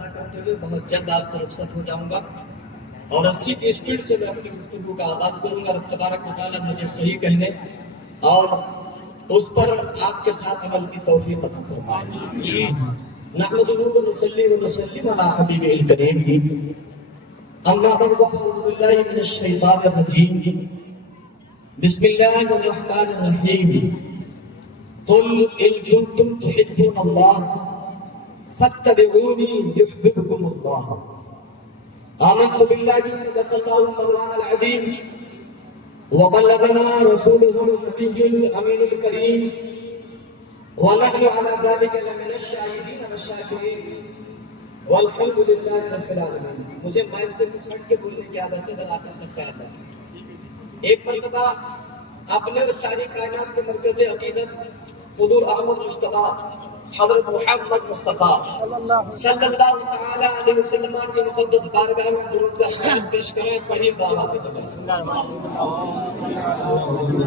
ادا کرتے ہوئے بہت جلد آپ سے رخصت ہو جاؤں گا اور 80 کی اسپیڈ سے میں اپنی گفتگو کا آغاز کروں گا۔ رب تبارک و تعالیٰ مجھے صحیح کہنے اور اس پر آپ کے ساتھ عمل کی توفیق عطا فرمائے۔ نحمدہ و نصلی و نسلم علی حبیبہ الکریم، اما بعد فاعوذ باللہ من الشیطان الرجیم، بسم اللہ الرحمن الرحیم، قل ان کنتم تحبون اللہ فاتبعونی یحببکم اللہ، آمنت باللہ صدق اللہ مولانا العظیم وبلغنا رسوله النبي الامين الكريم ونحن على ذلك لمن الشاهدين والشاكرين والحمد لله رب العالمين۔ مجھے مائک سے کچھ ہٹ کے بولنے کی عادت ہے، در آتش کا خیال ہے۔ ایک مرتبہ اپنے اور ساری کائنات کے مرکز عقیدت حضور احمد مصطفیٰ حضرت محمد مصطفیٰ صلی اللہ تعالی علیہ وسلم کی مقدس بارگاہ میں درود کا سلام پیش کریں۔ پڑھیے بابا سے بسم اللہ الرحمن الرحیم۔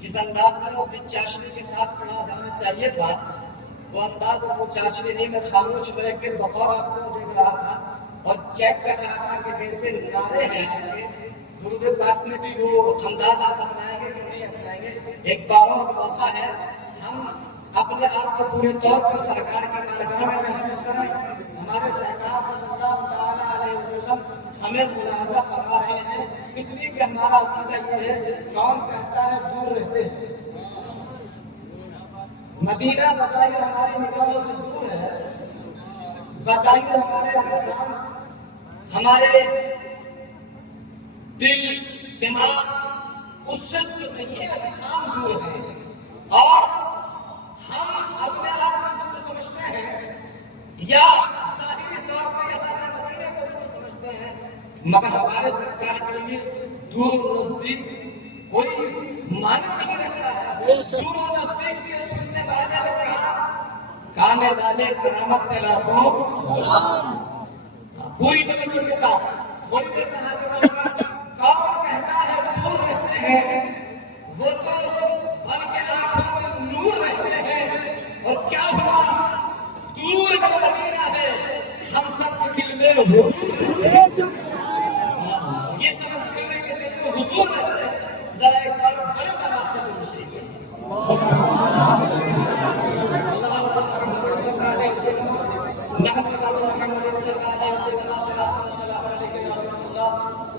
جس انداز میں وہ چاشنی کے ساتھ پڑھا جانا چاہیے تھا وہ انداز اور وہ چاشنی نہیں، میں خاموش بیٹھ کے بغور آپ کو دیکھ رہا تھا اور چیک کر رہا تھا کہ جیسے نعرے ہیں درود پاک میں بھی وہ انداز آپ اپنائیں گے کہ نہیں اپنائیں گے۔ ایک بار اور موقع ہے ہم اپنے آپ کو پورے طور پر سرکار کے بارگاہ میں محسوس کریں۔ ہمارے سرکار صلی اللہ تعالیٰ علیہ وسلم ہمیں ملاحظہ فرما رہے ہیں، اس لیے کہ ہمارا عقیدہ یہ ہے کون کہتا ہے دور رہتے ہیں۔ مدینہ بظاہر ہمارے نگاہوں سے دور ہے، بظاہر ہمارے انسان ہمارے دل دماغ اس سے دور نہیں ہے، اجسام دور ہے اور ہم اپنے آپ کو دور سمجھتے ہیں یا ظاہری طور پر یہاں سے مدینے کو دور سمجھتے ہیں، مگر ہمارے سرکار کے لیے دور و نزدیک کوئی معنی نہیں رکھتا ہے۔ دور و نزدیک کے سننے والے نے کہا کانے والے کرامت پہ لاکھوں سلام، پوری توجہ کے ساتھ بولتے ہیں۔ کون کہتا ہے دور رہتے ہیں، وہ تو بن کے آنکھوں میں نور رہتے ہیں، اور کیا ہوا دور کا مدینہ ہے ہم سب کے دل میں حضور ہے۔ یہ سمجھ کرنے کے دل میں حضور رہتے ہیں، ذرا ایک بار بڑے بنا سے دوسری کے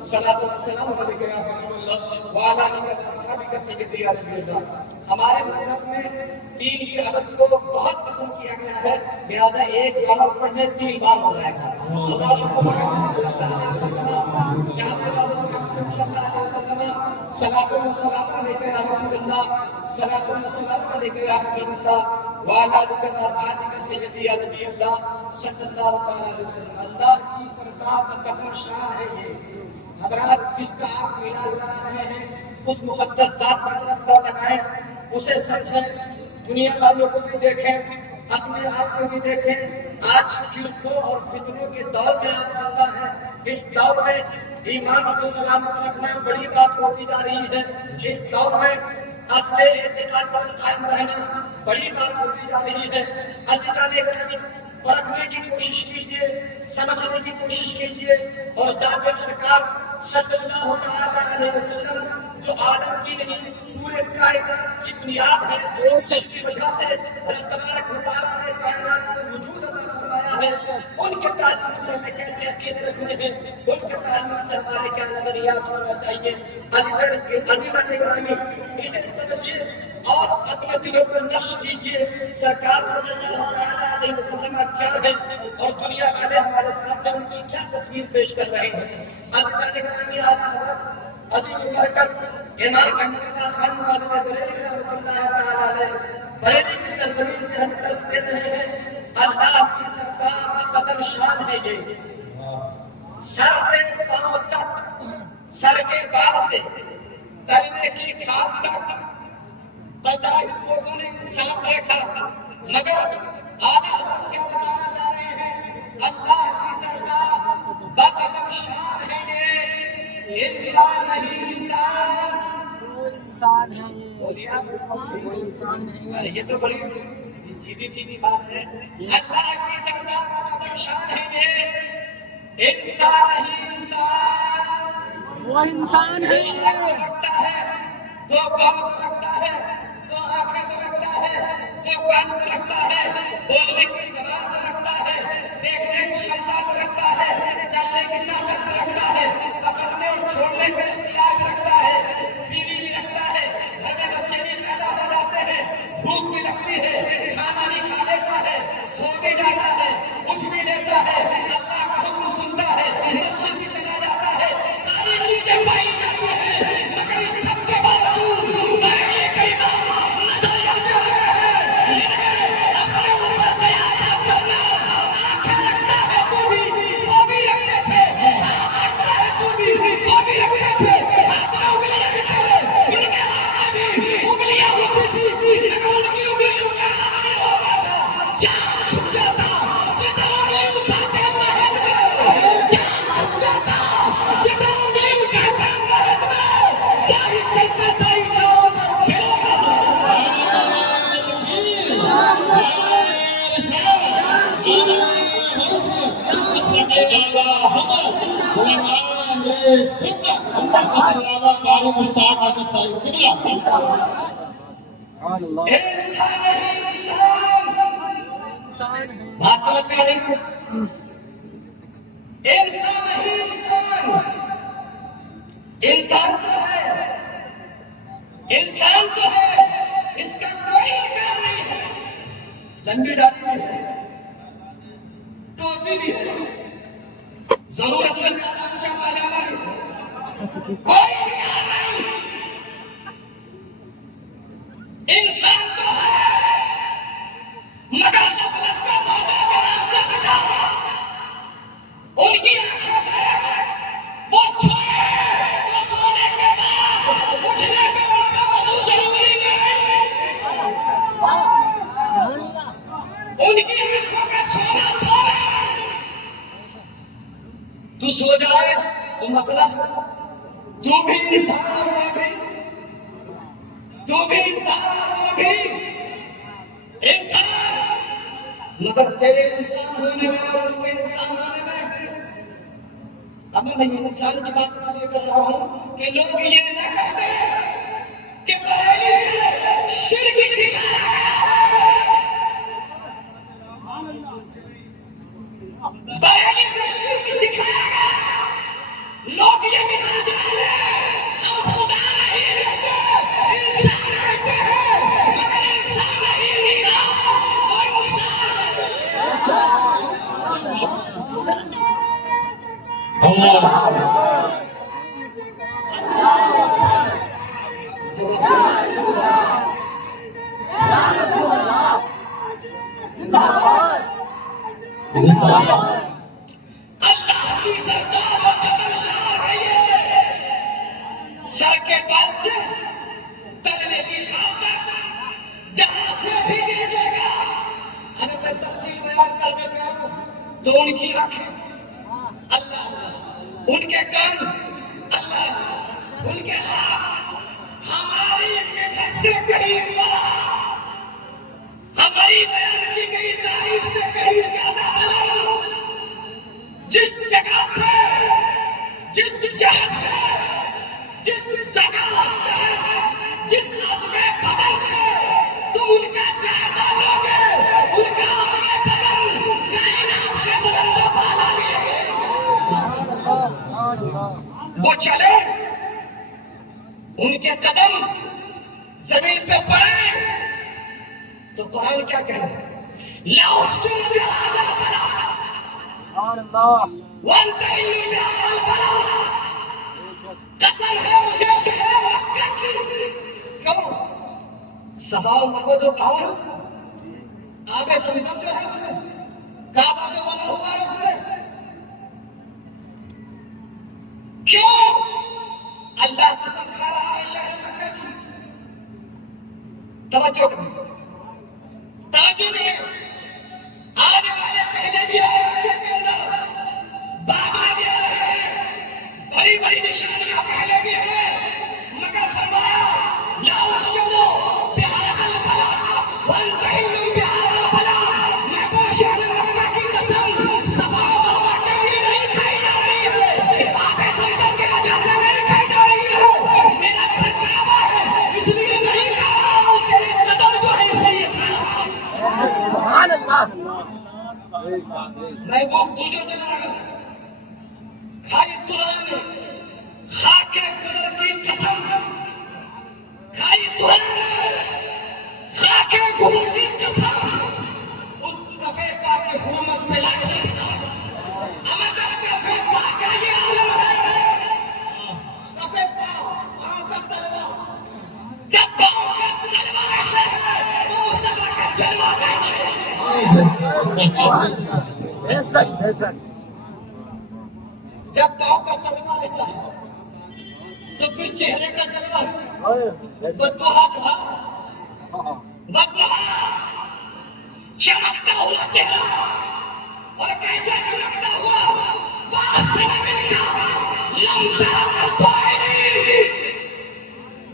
صلاۃ و سلام علیک یا حبیب اللہ وعلی آلک واصحابک سیدی یا نبی اللہ۔ ہمارے مذہب میں تین کی عدد کو بہت پسند کیا گیا ہے، لہٰذا ایک بار پڑھنے 3 بار بلایا گیا۔ اللہ محمد صلی اللہ علیہ وسلم یا محمد صلی اللہ علیہ وسلم، صلاۃ و سلام علیک یا رسول اللہ، صلاۃ و سلام علیک یا حبیب اللہ وعلی آلک واصحابک سیدی یا نبی اللہ صلی اللہ تعالی علیہ وسلم۔ اللہ کی سرکار کا قدر شان ہے یہ۔ حضرات جس کا آپ میلاد بنا رہے ہیں اس مقدس ذات پر نظر لگائیں، اسے سمجھیں، دنیا والوں کو بھی دیکھیں، اپنے آپ کو بھی دیکھیں۔ آج فرقوں اور فتنوں کے دور میں آپ زندہ ہیں، اس دور میں ایمان کو سلامت رکھنا بڑی بات ہوتی جا رہی ہے، اس دور میں اصل اعتقاد پر قائم رہنا بڑی بات ہوتی جا رہی ہے۔ عزیزان گرامی، پرکھنے کی کوشش کیجیے، سمجھنے کی کوشش کیجیے، اور ذات سرکار صلی اللہ علیہ وسلم جو عالم کی نہیں پورے کائنات کی بنیاد ہے، اس کی وجہ سے اللہ تبارک و تعالیٰ نے کائنات کو وجود عطا فرمایا ہے، ان کے تعلق سے ہمیں کیسے عقیدے رکھنے ہیں، ان کے تعلق سے ہمارے کیا نظریات ہونا چاہیے۔ عزیزان گرامی، اسے سمجھیے اور اپنے دلوں پر نقش کیجیے سرکار صلی اللہ علیہ وسلم کیا ہے اور دنیا والے ہمارے سامنے ان کی کیا تصویر پیش کر رہے ہیں۔ عزیزان گرامی، آج عظیم برکت امام احمد اللہ خان والد بریلوی رحمۃ اللہ تعالی علیہ بریلی کی سرزمین سے ہم درس دے رہے ہیں۔ اللہ کی سرکار کا قدر شان ہے یہ، سر سے پاؤں تک، سر کے بال سے تلنے کی کھال تک بظاہر لوگوں نے انسان دیکھا، مگر اعلیٰ حضرت کیا بتانا چاہ رہے ہیں؟ اللہ کی سرکار بقدر شان ہے یہ، انسان نہیں انسان انسان ہے یہ، بولیے آپ، وہ انسان ہے یہ تو بڑی سیدھی سیدھی بات ہے. اللہ کی سردار کا شان ہے یہ انسان ہی انسان. وہ انسان ہے یہ. رکھتا ہے تو پاؤں کو رکھتا ہے تو آنکھیں کو رکھتا ہے تو کان کو رکھتا ہے بولنے کی زبان کو رکھتا ہے دیکھنے کی شمتا کو رکھتا ہے چلنے کی طاقت کو رکھتا ہے پکڑنے اور چھوڑنے کا اختیار رکھتا ہے بیوی بھی رکھتا ہے گھر میں بچے بھی پیدا ہو جاتے ہیں بھوک بھی لگتی ہے کھانا نہیں کھا لیتا ہے سو بھی جاتا ہے اٹھ بھی لیتا ہے اللہ کا حکم سنتا ہے مسجد بھی چلا جاتا ہے ساری چیزیں پائی جاتی ہیں مگر اس سب کے باوجود میں ایک امام نظر آتے ہیں اپنے اوپر قیادت کرنا آنکھیں رکھتا ہے تو بھی رکھتے تھے رکھتا ہے تو بھی رکھتے تھے ہاتھ میں انگلیاں رکھتے تھے ان کے ہاتھ میں بھی انگلیاں ہوتی تھی مگر ان کی انگلیوں کا نام نہیں ہوتا تھا جان چھپ جاتا جتنا نہیں اٹھاتے محل میں جان چھپ جاتا جتنا نہیں اٹھاتے محل میں کیا ہی چلتا تھا انسان ہے. بات سمجھ میں آ رہی ہے انسان نہیں انسان تو ہے انسان تو ہے اس کا کوئی انکار نہیں ہے لمبی ڈالی بھی ہے ٹوپی بھی ہے ضرورت سے زیادہ اونچا پاجامہ بھی ہے کوئی انکار نہیں انسان تو ہے مگر غفلت کا پردہ گرام سے ہٹا ان کی آنکھوں میں وہ سوئے وہ سونے کے بعد اٹھنے پہ ان کا وضو ضروری نہیں ان کی آنکھوں کا سونا سونا تو سو جائے تو مسئلہ تو بھی انسان اور وہ بھی تو بھی انسان اور وہ بھی انسان مگر تیرے انسان ہونے میں اور ان کے انسان ہونے میں اب میں انسان کی بات اس لیے کر رہا ہوں کہ لوگ یہ نہ کہتے کہ پہلے سے شرک سکھایا پہلے سے شرک سکھایا لوگ یہ مثال دیتے ہیں ہم خدا نہیں کہتے انسان کہتے ہیں مگر انسان نہیں اللہ کی سردار و قدم شاہ ہے یہ سر کے پاس سے تلنے کی گھاٹ تک جہاں سے بھی دیجیے گا اگر میں تفصیل بیان کرنے پہ آؤں تو ان کی آنکھیں اللہ ان کے کان اللہ ان کے ہاتھ ہماری مدد سے کہیں بڑا ہماری بیان کی گئی تعریف سے کہیں زیادہ بڑا جس جگہ سے جس جہت سے جس جگہ سے جس عزم بدن سے تم ان کا جائزہ لوگے ان کا عزم بدن کائنات سے بلند و بالا وہ چلے ان کے قدم زمین پہ پڑے تو قرآن کیا کہہ رہا ہے لو سن بہذا بلا وانتہی بہذا بلا قسم ہے مجھے شہر مکہ کی کیوں صفا و مروا جو پہاڑ ہے اس میں آگے زمزم جو ہے اس میں کعبہ جو بنا ہوا ہے اس میں کیوں اللہ قسم کھا رہا ہے شہر مکہ کی توجہ کریں توجہ نہیں آنے والے پہلے بھی آئے مکہ کے اندر بعد میں بھی آ رہے ہیں بڑی بڑی نشانیاں پہلے بھی ہیں مگر فرمایا محبوب دیگر جناب کھائی قرآن کھا کے گزر کی قسم کھائی قرآن کھا کے گزر کی قسم اس کفے پاک کی حرمت میں لائے امجد کفے پاک کا یہ عالم ہے کفے پاک کا تلوار جب پاؤں کا تلوار سے ہے تو اس طرح کا جلوہ جب پاؤں کا تلوار ایسا ہے تو پھر چہرے کا جلوہ بدوہا کہا بدوہا چمکتا ہوا چہرہ اور کیسے چمکتا ہوا واسطے میں کا لمبا کا پائے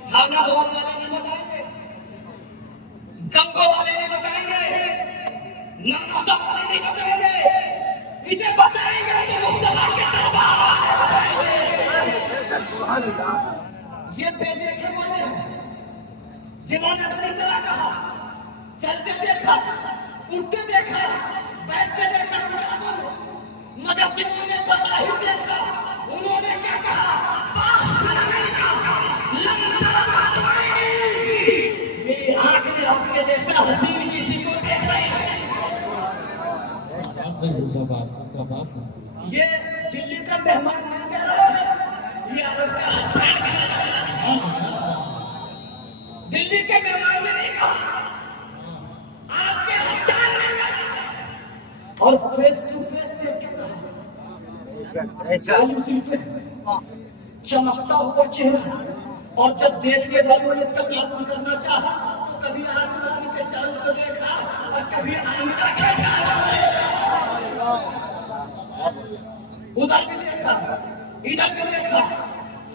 کھانا بھون والے نے بتائیں گے گنگو والے نے بتائیں گے نمدہ والے نے بتائیں گے اسے بتائیں گے تو مصطفیٰ کے دربار یہ بے دیکھے والے ہیں جنہوں نے اپنی طرح کہا چلتے دیکھا اٹھتے دیکھا بیٹھتے دیکھا مگر جنہوں نے بظاہر دیکھا انہوں نے کیا کہا میری آنکھ میں آپ کے جیسا حسین کسی کو دیکھ رہے ہیں یہ دلی کا مہمان نہیں کہہ رہا ہے یہ عرب کا حسین دلی کے مہمان نے نہیں کہا آپ کے حسین نے کہا اور فیس ٹو فیس دیکھ کے کہا چمکتا ہوا چہرہ اور جب دیکھنے والوں نے تقابل کرنا چاہا تو کبھی آسمان کے چاند کو دیکھا اور کبھی آئندہ کے چاند کو دیکھا ادھر بھی دیکھا ادھر بھی دیکھا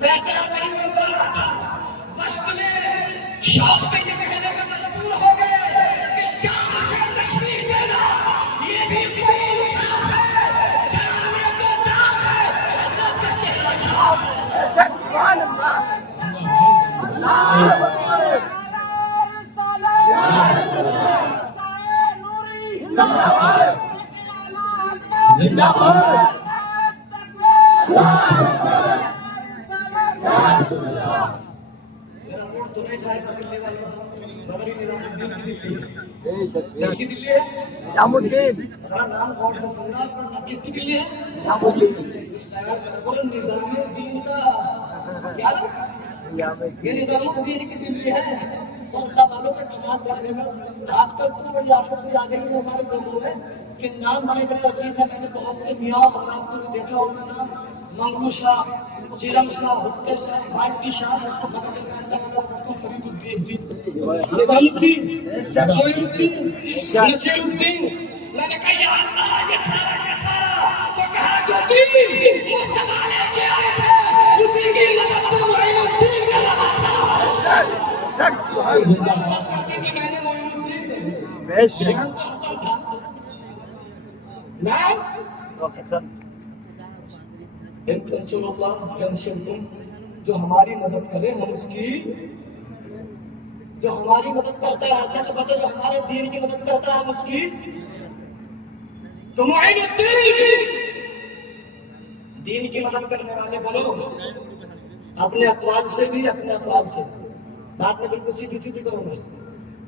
فیصلہ نہیں مل پا تھا وقت میں شوق میں یہ کہنے کا مجبور ہو گئے کہ جان سے تشریح دینا یہ بھی کوئی انصاف ہے جان میں تو داغ ہے حضرت کا چہرہ صاف ہے سبحان اللہ زندہ باد نظام الدین کس کی دلی ہے نظام الدین نظام الدین کا کیا یہ نظام الدین کی دلی ہے اور سوالوں کے کمال کرنے کا آج کل تو ریاست سے آگے ہی ہمارے لوگوں میں کہ نام بڑے بڑے عجیب ہے میں نے بہت سے میاں اور آپ کو بھی دیکھا ہوگا نام منگلو شاہ چیرم شاہ حکر شاہ بھارتی شاہ نظام الدین معین الدین نصیر الدین میں نے کہا یا اللہ یہ سارا کا سارا تو کہا جو دین مصطفیٰ لے کے آئے تھے اسی کی لگت تو معین الدین کا لگت تھا میں نے معین الدین بے شک نام حسن انصر اللہ ینصرکم جو ہماری مدد کرے ہم اس کی جو ہماری مدد کرتا ہے اللہ کا پتہ جو ہمارے دین کی مدد کرتا ہے ہم اس کی تو معین الدین دین کی مدد کرنے والے بنو اپنے اقوال سے بھی اپنے افعال سے بات میں بالکل سیدھی سیدھی کروں گا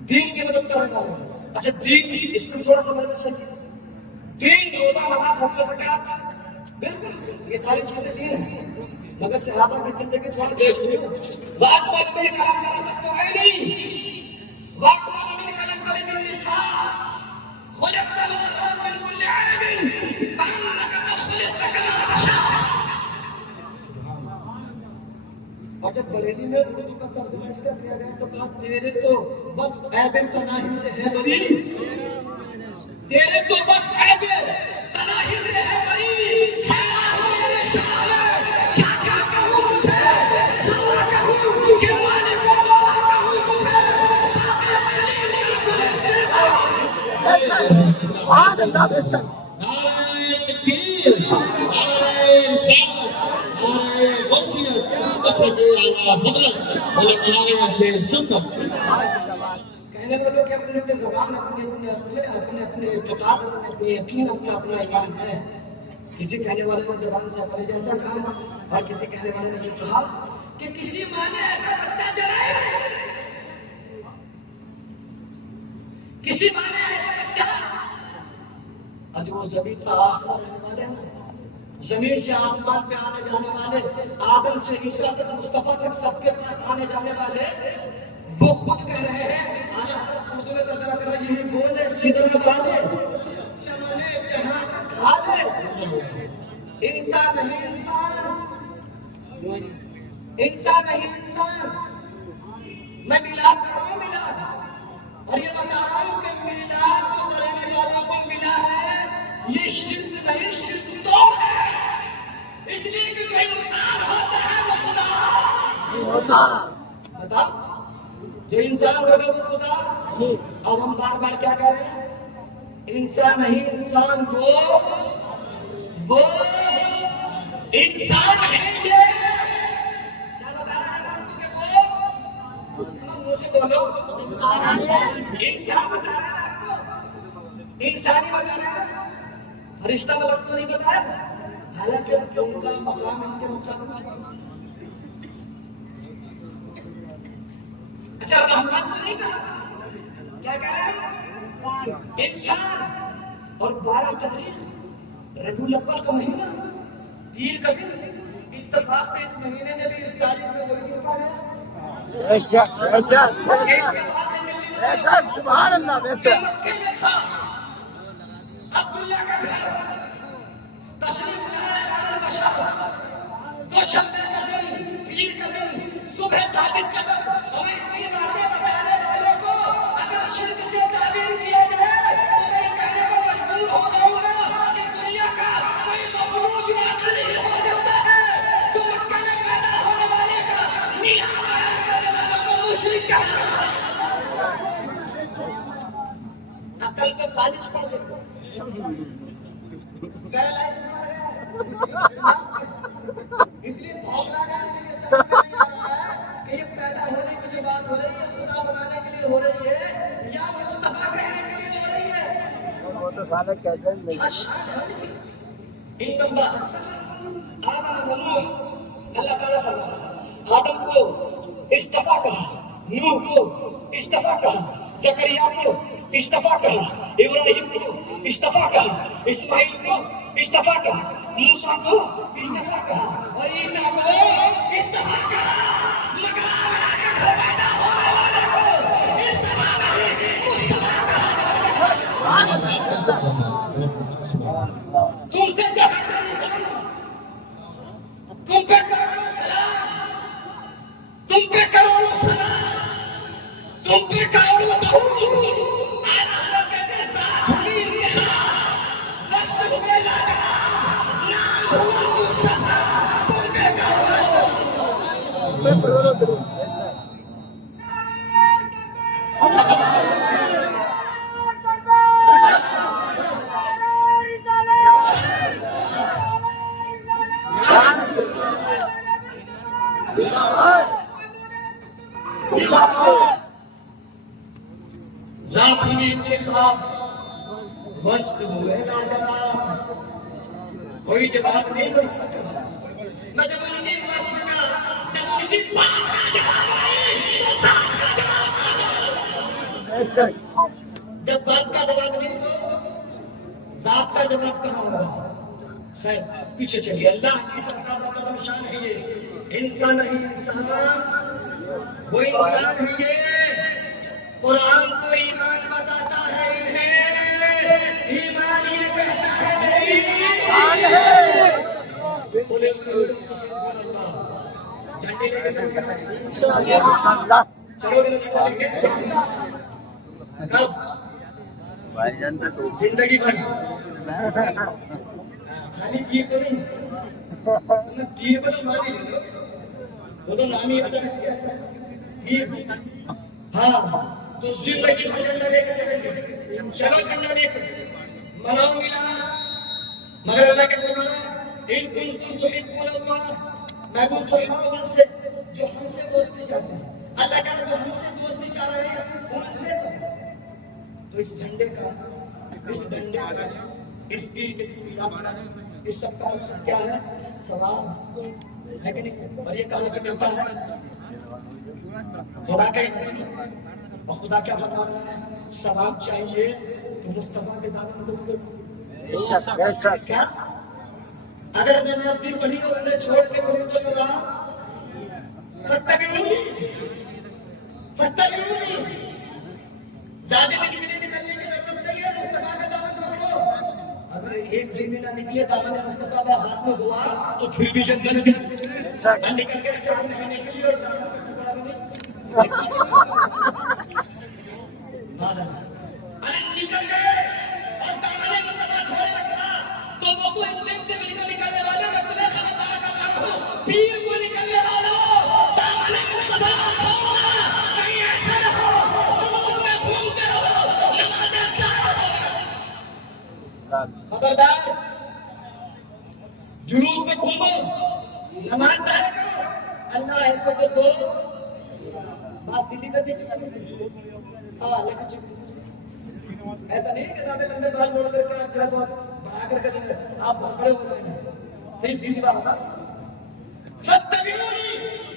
دین کی مدد کرنے والے اچھا دین اس کو تھوڑا سمجھنا چاہیے دین روزہ نماز حج و زکات بالکل یہ ساری چیزیں دین ہیں مگر صحابہ کی زندگی تھوڑا دیکھ لو بات بات میں کلام کرنا تو ہے نہیں بات بات میں کلام کرے دل نساء خلقت مغرب من كل عيب كأنك خلقت كما تشاء اور جب بریلی میں اردو کا ترجمہ اس کا کیا گیا تو کہا تیرے تو بس عیب تناہی سے ہے بری تیرے تو بس عیب تناہی سے ہے بری میرے شاعر کیا کیا کہوں تجھے سوا کہوں کہ مالک و مولا کہوں تجھے سبحان اللہ بے شک نعرہ تکبیر نعرہ رسالت نعرہ وصیت صلوا على حضرت علماء سنت. کہنے والوں کے اپنے اپنے زبان اپنے اعتقاد اپنے یقین اپنا ایمان ہے. کسی کہنے والے نے زبان سے اپنے جیسا کہا اور کسی کہنے والے نے یہ کہا کہ کسی ماں نے ایسا بچہ جنایا ہے، کسی ماں نے ایسا بچہ. آج وہ زمین کا آسمان رہنے والے ہیں، زمین سے آسمان پہ آنے جانے والے، آدم سے عیسیٰ تک مصطفیٰ تک سب کے پاس آنے جانے والے، وہ خود کہہ رہے ہیں اردو میں ترجمہ کر رہے ہیں، بولے سدرا بازے چمنے جہاں کا کھا لے. انسان نہیں انسان نہیں انسان. میں میلاد کر رہا ہوں میلاد، اور یہ بتا رہا ہوں کہ میلاد کو بریلی والوں کو ملا ہے، یہ شرک نہیں شرک تو ہے. اس لیے کہ جو انسان ہوتا ہے وہ خدا ہوتا بتا، جو انسان ہوگا وہ خدا. اور ہم بار بار کیا کہہ رہے ہیں؟ انسان نہیں انسان وہ انسان ہے. یہ کیا بتا رہا ہے آپ کو کہ وہ منہ سے بولو انسان بتا رہا ہے آپ کو، انسانی بتا رہا ہے. فرشتہ ملک تو نہیں بتایا، حالانکہ ان کا مقام ان کے مقام. اچھا رحمان تو نہیں کہا، کیا کہہ رہے ہیں؟ انسان. اور 12 تاریخ ربیع الاول کا مہینہ، پیر کا دن، اتفاق سے اس مہینے میں بھی اس تاریخ میں وہی دن پڑا ہے. ایسا ایسا اتفاق سے ملنے ایسا سبحان اللہ کے ویسا مکے میں تھا. عبداللہ کا گھر تشریف لائے عالم بشر. دوشنبے کا دن، پیر کا دن، صبح ثابت قدم. ہمیں اتنی باتیں بتانے والوں کو اگر شرک سے تعبیر کیا جائے تو میں کہنے کو مجبور ہو جاؤں گا کہ دنیا کا کوئی مفروض یا عقل نہیں ہو سکتا ہے جو مکہ میں پیدا ہونے والے کا میلاد بیان کرنے والوں کو مشرک کہتا ہے. عقل کو سازش کر دیتے اس لیے بھوک لگا کہ یہ پیدا ہونے کی جو بات ہو رہی ہے خدا بنانے کے لیے ہو رہی ہے یا مصطفیٰ کہنے کے لیے ہو رہی ہے. وہ تو کھانا کہتے ہیں نہیں. اللہ تعالیٰ فرماتا آدم کو اصطفیٰ کہا، نوح کو اصطفیٰ کہا، زکریا کو اصطفیٰ کہا، ابراہیم کو اصطفیٰ کہا، اسماعیل کو اصطفیٰ کہا، موسیٰ کو اصطفیٰ کہا، اور عیسیٰ کو اصطفیٰ کہا. مگر آمنہ کے گھر پیدا ہونے والے کو اصطفیٰ نہیں مصطفیٰ کہا. تم سے جہاں تم پہ کرو سلام، تم پہ کرو سلام، تم پہ کرو درود. حضرت کہتے ساتھ ہوئی انتخاب، وصف ہوئے لاجواب، نام ہوا مصطفیٰ. تم پہ کرو میں پڑھو ضرور ایسا ذات ہوئی انتخاب، وصف ہوئے لاجواب. کوئی جواب نہیں دے سکا. میں جب ان کی وصف کا، جب ان کی بات کا جواب آئی تو ذات کا جواب آیا. ایسا جب بات کا جواب نہیں دو ذات کا جواب کہاں ہوگا؟ خیر پیچھے چلیے. اللہ کی سرکار کا قدم شان ہے یہ انسان نہیں انسان، وہ انسان ہے یہ. قرآن تو ایمان بتاتا ہے انہیں، ایمان یہ کہتا ہے نہیں. جھنڈے لے کے انشاءاللہ چلو گے جھنڈا لے کے کب؟ زندگی بھر. خالی پیر کو نہیں، پیر کو تو مانی ہے، وہ تو نامی پیر. ہاں تو زندگی بھر جھنڈا لے کے چلیں گے. چلو جھنڈا لے کے مناؤ ملا. مگر اللہ کے فرمایا ان کنتم تحبون اللہ، محبوب فرماؤ ان سے جو ہم سے دوستی چاہتے ہیں، اللہ تعالیٰ جو ہم سے دوستی چاہ رہے ہیں ان سے تو اس جھنڈے کا، اس ڈنڈے کا، اس کی اس سب کا مقصد کیا ہے؟ سلام ہے کہ نہیں؟ اور یہ کہاں سے ملتا ہے؟ خدا کا ہی نصیب۔ اور خدا کیا فرما رہا ہے؟ سلام چاہیے تو مصطفیٰ کے دامن کو پکڑو۔ بے شک بے شک کیا اگر نماز بھی پڑھی اور انہیں چھوڑ کے پڑھی تو سلام فتبعونی فتبعونی، زیادہ دن کے لیے نکلنے کی ضرورت نہیں ہے، مصطفیٰ کا دامن پکڑو۔ اگر ایک دن میں نہ نکلے دامن مصطفیٰ کا ہاتھ میں ہوا تو پھر بھی جنت میں بے شک نکل کے 4 مہینے کے لیے اور دامن کا ٹکڑا بھی نہیں۔ ارے نکل گئے اور دامن مصطفیٰ چھوڑ رکھا تو وہ کوئی نکلنے والے میں تمہیں خبردار کر رہا ہوں، پیر کو نکلنے والوں دامن مصطفیٰ چھوڑنا، کہیں ایسا نہ ہو جلوس میں گھومتے ہو نمازیں ضائع ہو جائیں۔ خبردار، جلوس میں گھومو نماز ضائع کرو، اللہ ایسے کو دو بات سیدھی کر دی۔ ہاں لیکن ایسا نہیں کہ زیادہ شمبے بال موڑ کر کے آپ جو ہے بہت بڑھا کر کے آپ بہت بڑے ہو رہے ہیں، صحیح سیدھی بات ہوتا۔ فتبعونی،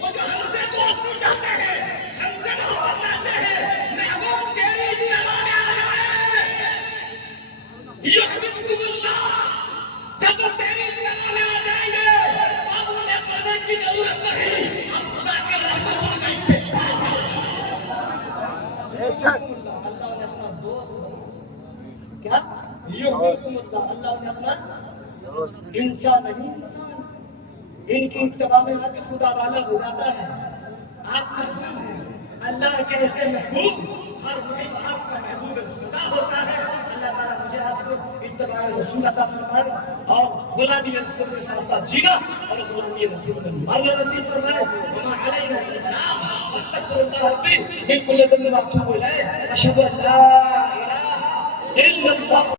وہ جو ہم سے دوستی چاہتے ہیں، ہم سے محبت چاہتے ہیں، محبوب تیری اتباع میں آ جائے۔ یحببکم اللہ، جب وہ تیری اتباع میں آ جائیں گے اب انہیں پڑھنے کی ضرورت نہیں، اب خدا کے رحمتوں کا استقبال کریں۔ بے شک اللہ نے اپنا دوست کیا یحببکم اللہ، اللہ نے اپنا انسان نہیں، ان کی اتباع میں نہ کہ خدا والا ہو جاتا ہے۔ آپ محبوب ہیں، اللہ کیسے محبوب؟ ہر محب آپ کا محبوب خدا ہوتا ہے۔ اللہ تعالیٰ مجھے آپ کو اتباع رسول عطا فرمائے اور غلامی رسول کے ساتھ ساتھ جینا اور غلامی رسول میں مرنا نصیب فرمائے۔ وما علینا الا البلاغ، استغفر اللہ ربی من کل ذنب واتوب الیہ، اشہد ان لا الہ الا اللہ۔